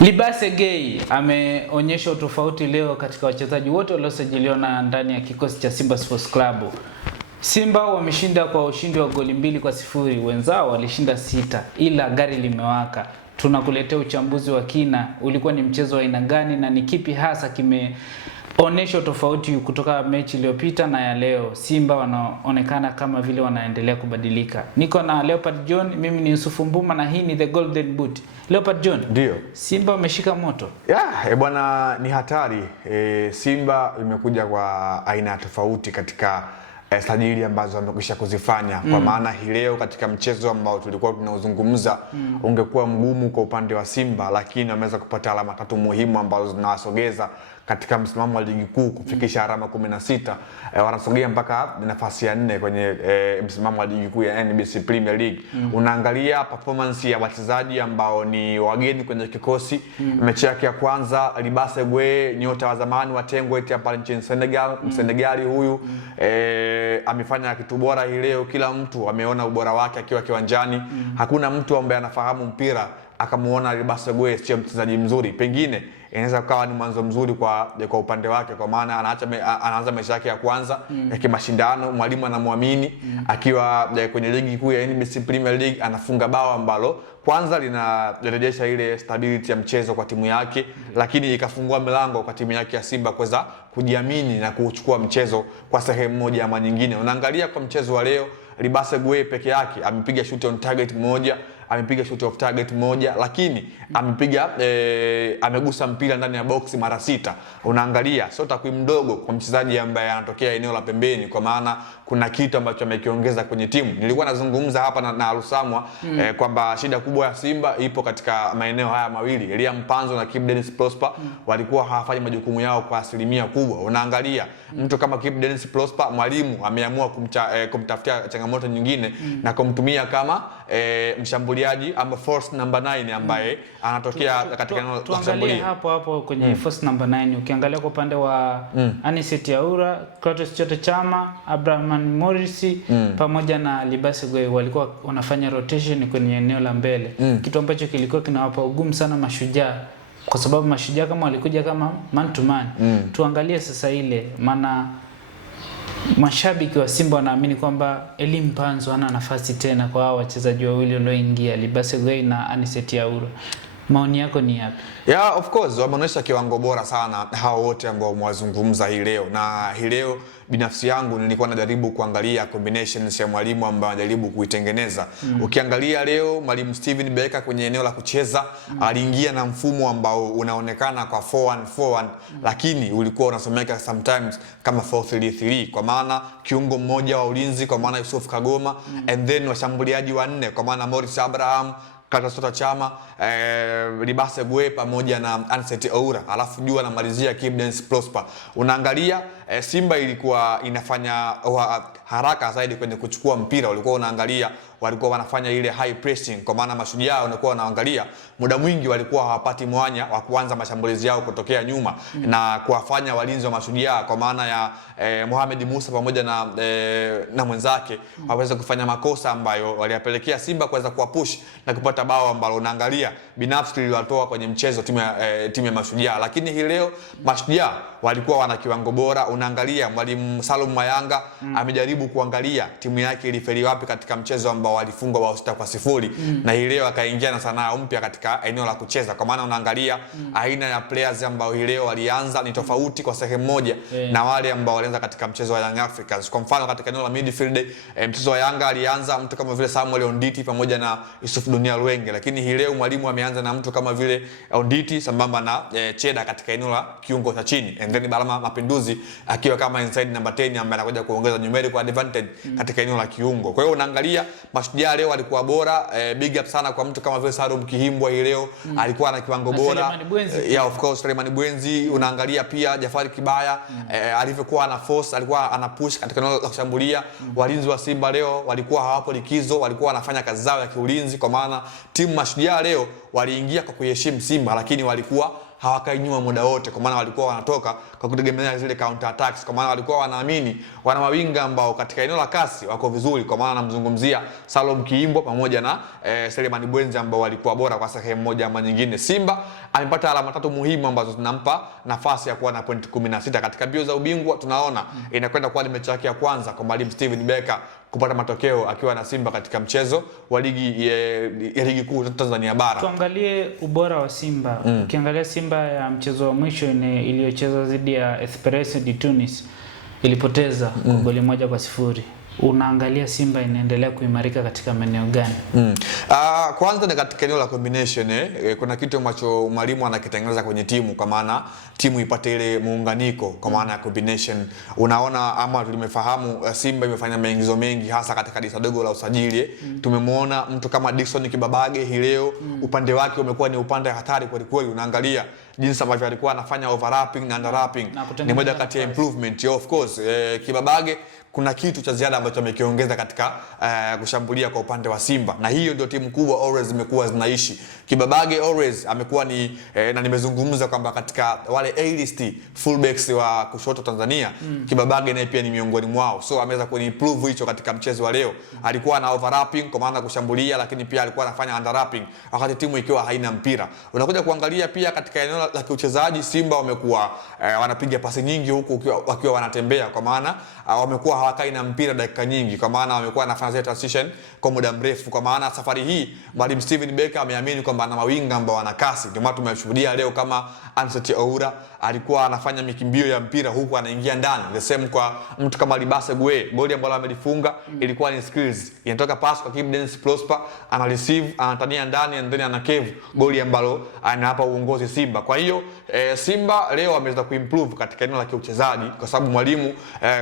Libase Gay ameonyesha utofauti leo katika wachezaji wote waliosajiliwa ndani ya kikosi cha Simba Sports Club. Simba wameshinda kwa ushindi wa goli 2-0, wenzao walishinda 6, ila gari limewaka. Tunakuletea uchambuzi wa kina, ulikuwa ni mchezo wa aina gani na ni kipi hasa kimeonyesha tofauti kutoka mechi iliyopita na ya leo. Simba wanaonekana kama vile wanaendelea kubadilika. Niko na Leopard John, mimi ni Yusufu Mbuma na hii ni The Golden Boot. Leopard John, ndio Simba wameshika moto. Bwana, ni hatari. Simba imekuja kwa aina tofauti katika sajili ambazo wamekwisha kuzifanya. Kwa maana hii leo katika mchezo ambao tulikuwa tunauzungumza ungekuwa mgumu kwa upande wa Simba, lakini wameweza kupata alama 3 muhimu ambazo zinawasogeza katika msimamo wa ligi kuu kufikisha alama 16. Wanasogea mpaka nafasi ya 4 kwenye msimamo wa ligi kuu ya NBC Premier League. Unaangalia performance ya wachezaji ambao ni wageni kwenye kikosi. Mechi yake ya kwanza Libase Gay, nyota wa zamani wa Tengo hapa nchini Senegal, Msenegali huyu amefanya kitu bora hii leo. Kila mtu ameona ubora wake akiwa kiwanjani. Hakuna mtu ambaye anafahamu mpira akamuona Libase Gay sio mchezaji mzuri. Pengine inaweza kuwa ni mwanzo mzuri kwa upande wake, kwa maana anaanza mechi yake ya kwanza ya kimashindano, mwalimu anamwamini akiwa kwenye ligi kuu ya NBC Premier League, anafunga bao ambalo kwanza linarejesha ile stability ya mchezo kwa timu yake, lakini ikafungua milango kwa timu yake ya Simba kuweza kujiamini na kuchukua mchezo kwa sehemu moja ama nyingine. Unaangalia kwa mchezo wa leo, Libase Gay peke yake amepiga shoot on target moja, amepiga shoot off target moja, lakini amegusa mpira ndani ya box mara 6. Unaangalia sio takwimu ndogo kwa mchezaji ambaye anatokea eneo la pembeni, kwa maana kuna kitu ambacho amekiongeza kwenye timu. Nilikuwa nazungumza hapa na Alusamwa kwamba shida kubwa ya Simba ipo katika maeneo haya mawili. Elia Mpanzo na Kibu Denis Prosper walikuwa hawafanyi majukumu yao kwa asilimia kubwa. Unaangalia mtu kama Kibu Denis Prosper, mwalimu ameamua kumtafutia changamoto nyingine na kumtumia kama mshambuliaji ama force number 9 ambaye anatokea katika eneo la kushambulia. Hapo kwenye force number 9 ukiangalia kwa upande wa Anicet Yaura, Clatous Chota Chama, Abraham Morris pamoja na Libase Gay walikuwa wanafanya rotation kwenye eneo la mbele. Kitu ambacho kilikuwa kinawapa ugumu sana Mashujaa, kwa sababu Mashujaa kama walikuja kama man to man. Tuangalie sasa ile, maana mashabiki wa Simba wanaamini kwamba Elie Mpanzo hana nafasi tena kwa hao wachezaji wawili walioingia, Libase Gay na Anicet Yaura. Maoni yako ni yapi? Of course wameonyesha kiwango bora sana hao wote ambao mwazungumza hii leo. Na hii leo binafsi yangu nilikuwa najaribu kuangalia combinations ya mwalimu ambaye anajaribu kuitengeneza. Ukiangalia leo mwalimu Steven Becker kwenye eneo la kucheza aliingia na mfumo ambao unaonekana kwa 4-1-4-1, lakini ulikuwa unasomeka sometimes kama 4-3-3, kwa maana kiungo mmoja wa ulinzi kwa maana Yusuf Kagoma, and then washambuliaji wanne kwa maana Morris Abraham, Clatous Chota Chama, Libase Gay pamoja na Anicet Yaura, alafu juu anamalizia Kibu Denis Prosper. Unaangalia Simba ilikuwa inafanya haraka zaidi kwenye kuchukua mpira. Walikuwa unaangalia walikuwa wanafanya ile high pressing, kwa maana Mashujaa wanakuwa wanaangalia muda mwingi walikuwa hawapati mwanya wa kuanza mashambulizi yao kutokea nyuma na kuwafanya walinzi wa Mashujaa kwa maana ya Mohamed Musa pamoja na mwenzake waweze kufanya makosa ambayo waliyapelekea Simba kuweza kuwapush na kupata bao ambalo unaangalia binafsi liliwatoa kwenye mchezo timu ya Mashujaa. Lakini hii leo Mashujaa walikuwa wana kiwango bora. Unaangalia mwalimu Salum Mayanga amejaribu kuangalia timu yake ilifeli wapi katika mchezo ambao walifungwa bao 6-0, na hii leo akaingia na sanaa mpya katika eneo la kucheza, kwa maana unaangalia aina ya players ambao hii leo walianza ni tofauti kwa sehemu moja na wale ambao walianza katika mchezo wa Young Africans. Kwa mfano katika eneo la midfield mchezo wa Yanga alianza mtu kama vile Samuel Onditi pamoja na Yusuf Dunia Luenge, lakini hii leo mwalimu ameanza na mtu kama vile Onditi sambamba na Cheda katika eneo la kiungo cha chini, and then Balama Mapinduzi akiwa kama inside number 10 ambaye anakuja kuongeza numerical advantage katika eneo la kiungo. Kwa hiyo unaangalia Mashujaa leo walikuwa bora. Big up sana kwa mtu kama vile Salum Kihimbwa hii leo alikuwa na kiwango bora. Of course Suleiman Bwenzi. Unaangalia pia Jafari Kibaya alivyokuwa ana force, alikuwa ana push katika eneo la kushambulia. Walinzi wa Simba leo walikuwa hawapo likizo, walikuwa wanafanya kazi zao ya kiulinzi, kwa maana timu Mashujaa leo waliingia kwa kuheshimu Simba, lakini walikuwa hawakai nyuma muda wote, kwa maana walikuwa wanatoka kwa kutegemea zile counter attacks, kwa maana walikuwa wanaamini wana mawinga ambao katika eneo la kasi wako vizuri, kwa maana namzungumzia Salum Kiimbo pamoja na Selemani Bwenzi ambao walikuwa bora kwa sehemu moja ama nyingine. Simba amepata alama 3 muhimu ambazo zinampa nafasi ya kuwa na point 16 katika mbio za ubingwa. Tunaona inakwenda kuwa ni mechi yake ya kwanza kwa mwalimu Steven Becker kupata matokeo akiwa na Simba katika mchezo wa ligi kuu Tanzania bara. Tuangalie ubora wa Simba. Ukiangalia Simba ya mchezo wa mwisho iliyocheza dhidi ya Esperance de Tunis ilipoteza kwa goli 1-0. Unaangalia Simba inaendelea kuimarika katika maeneo gani? Kwanza ni katika eneo la combination. Kuna kitu ambacho mwalimu anakitengeneza kwenye timu, kwa maana timu ipate ile muunganiko, kwa maana ya combination. Unaona ama tumefahamu Simba imefanya maingizo mengi hasa katika dirisha dogo la usajili. Tumemwona mtu kama Dickson Kibabage hii leo, upande wake umekuwa ni upande hatari kwa kweli. Unaangalia jinsi ambavyo alikuwa anafanya overlapping na underlapping, ni moja kati ya improvement. Of course Kibabage kuna kitu cha ziada ambacho amekiongeza katika kushambulia kwa upande wa Simba, na hiyo ndio timu kubwa always zimekuwa zinaishi. Kibabage always amekuwa ni na nimezungumza kwamba katika wale A-list fullbacks wa kushoto Tanzania, Kibabage naye pia ni miongoni mwao. So ameweza kuimprove hicho katika mchezo wa leo. Alikuwa na overlapping kwa maana kushambulia, lakini pia alikuwa anafanya underlapping wakati timu ikiwa haina mpira. Unakuja kuangalia pia katika eneo la kiuchezaji, Simba wamekuwa wanapiga pasi nyingi huku wakiwa wanatembea, kwa maana wamekuwa hawakai na mpira dakika nyingi, kwa maana wamekuwa wanafanya transition kwa muda mrefu. Kwa maana safari hii mwalimu Steven Becker ameamini kwamba ana mawinga ambao wana kasi. Ndio maana tumeshuhudia leo kama Anseti Oura alikuwa anafanya mikimbio ya mpira huku anaingia ndani. The same kwa mtu kama Libase Gwe, goli ambalo amelifunga ilikuwa ni skills. Inatoka pass kwa Kibu Denis Prosper, ana receive, anatania ndani and then ana cave, goli ambalo anapa uongozi Simba. Kwa hiyo Simba leo ameweza kuimprove katika eneo la kiuchezaji, kwa sababu mwalimu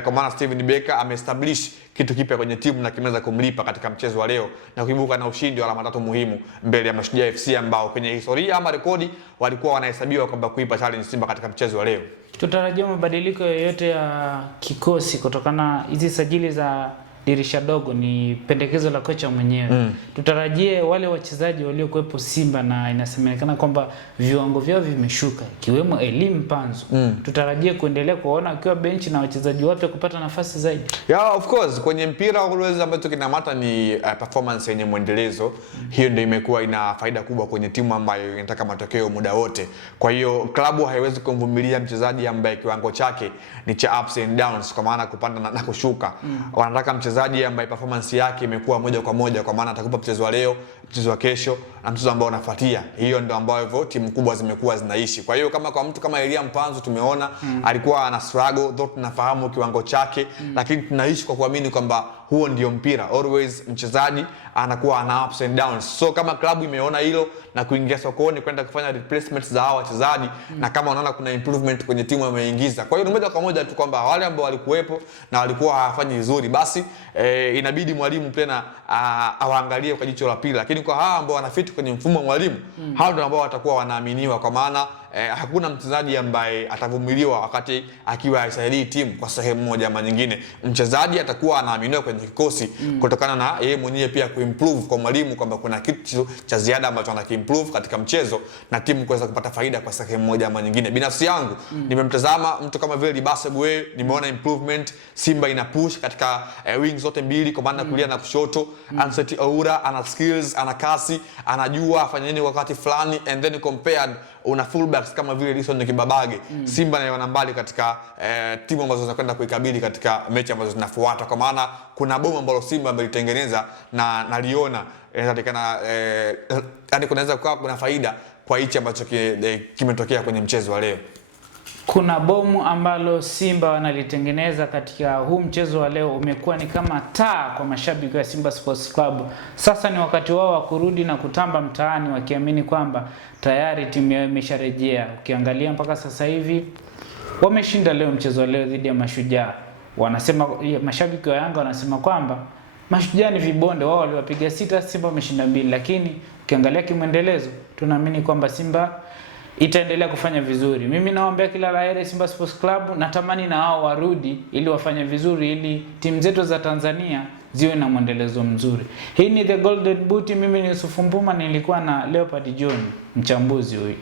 kwa maana Steven Becker ameestablish kitu kipya kwenye timu na kimeweza kumlipa katika mchezo wa leo na kuibuka na ushindi wa alama 3 muhimu mbele ya Mashujaa FC ambao kwenye historia ama rekodi walikuwa wanahesabiwa kwamba kuipa challenge Simba katika mchezo wa leo. Tutarajia mabadiliko yoyote ya kikosi kutokana hizi sajili za dirisha dogo? Ni pendekezo la kocha mwenyewe. Tutarajie wale wachezaji waliokuwepo Simba na inasemekana kwamba viwango vyao vimeshuka, kiwemo Elim Panzu. Tutarajie kuendelea kuona akiwa benchi na wachezaji wapya kupata nafasi zaidi. Yeah, of course kwenye mpira always ambacho kinamata ni performance yenye muendelezo. Hiyo ndio imekuwa ina faida kubwa kwenye timu ambayo inataka matokeo muda wote. Kwa hiyo klabu haiwezi kumvumilia mchezaji ambaye kiwango chake ni cha ups and downs, kwa maana kupanda na kushuka. Wanataka mchezaji ambaye performance yake imekuwa moja kwa moja, kwa maana atakupa mchezo wa leo, mchezo wa kesho na mchezo ambao unafuatia. Hiyo ndio ambayo hivyo timu kubwa zimekuwa zinaishi. Kwa hiyo kama kwa mtu kama Elia Mpanzu tumeona alikuwa ana struggle, though tunafahamu kiwango chake, lakini tunaishi kwa kuamini kwamba huo ndio mpira. Always mchezaji anakuwa ana ups and downs. So kama klabu imeona hilo na kuingia sokoni kwenda kufanya replacements za hao wachezaji, na kama wanaona kuna improvement kwenye timu wameingiza, kwa hiyo ni moja kwa moja tu kwamba wale ambao walikuwepo na walikuwa hawafanyi vizuri, basi inabidi mwalimu tena awaangalie kwa jicho la pili. Lakini kwa hao ambao wanafiti kwenye mfumo wa mwalimu, hao ndio ambao watakuwa wanaaminiwa, kwa maana hakuna mchezaji ambaye atavumiliwa wakati akiwa haisaidii timu kwa sehemu moja ama nyingine. Mchezaji atakuwa anaaminiwa kwenye kikosi kutokana na yeye mwenyewe pia kuimprove kwa mwalimu kwamba kuna kitu cha ziada ambacho anakiimprove katika mchezo na timu kuweza kupata faida kwa sehemu moja ama nyingine. Binafsi yangu nimemtazama mtu kama vile Libase Gwe, nimeona improvement. Simba ina push katika wings zote mbili, kwa maana kulia na kushoto. Anseti Oura ana skills, ana kasi, anajua afanye nini wakati fulani, and then compared una fullbacks kama vile Edison Kibabage. Simba na wana mbali katika timu ambazo zinakwenda kuikabili katika mechi ambazo zinafuata, kwa maana kuna bomu ambalo Simba amelitengeneza na naliona inatakana hadi kunaweza kuwa kuna faida kwa hichi ambacho kimetokea kwenye mchezo wa leo. Kuna bomu ambalo Simba wanalitengeneza katika huu mchezo wa leo, umekuwa ni kama taa kwa mashabiki wa Simba Sports Club. Sasa ni wakati wao wa kurudi na kutamba mtaani wakiamini kwamba tayari timu yao imesharejea. Ukiangalia mpaka sasa hivi wameshinda leo mchezo wa leo dhidi ya Mashujaa. Wanasema mashabiki wa Yanga wanasema kwamba Mashujaa ni vibonde, wao waliwapiga 6, Simba wameshinda 2, lakini ukiangalia kimwendelezo tunaamini kwamba Simba itaendelea kufanya vizuri. Mimi naomba kila laheri Simba Sports Club, natamani na wao warudi ili wafanye vizuri ili timu zetu za Tanzania ziwe na mwendelezo mzuri. Hii ni The Golden Boot, mimi ni Yusuf Mbuma, nilikuwa na Leopard John, mchambuzi huyu.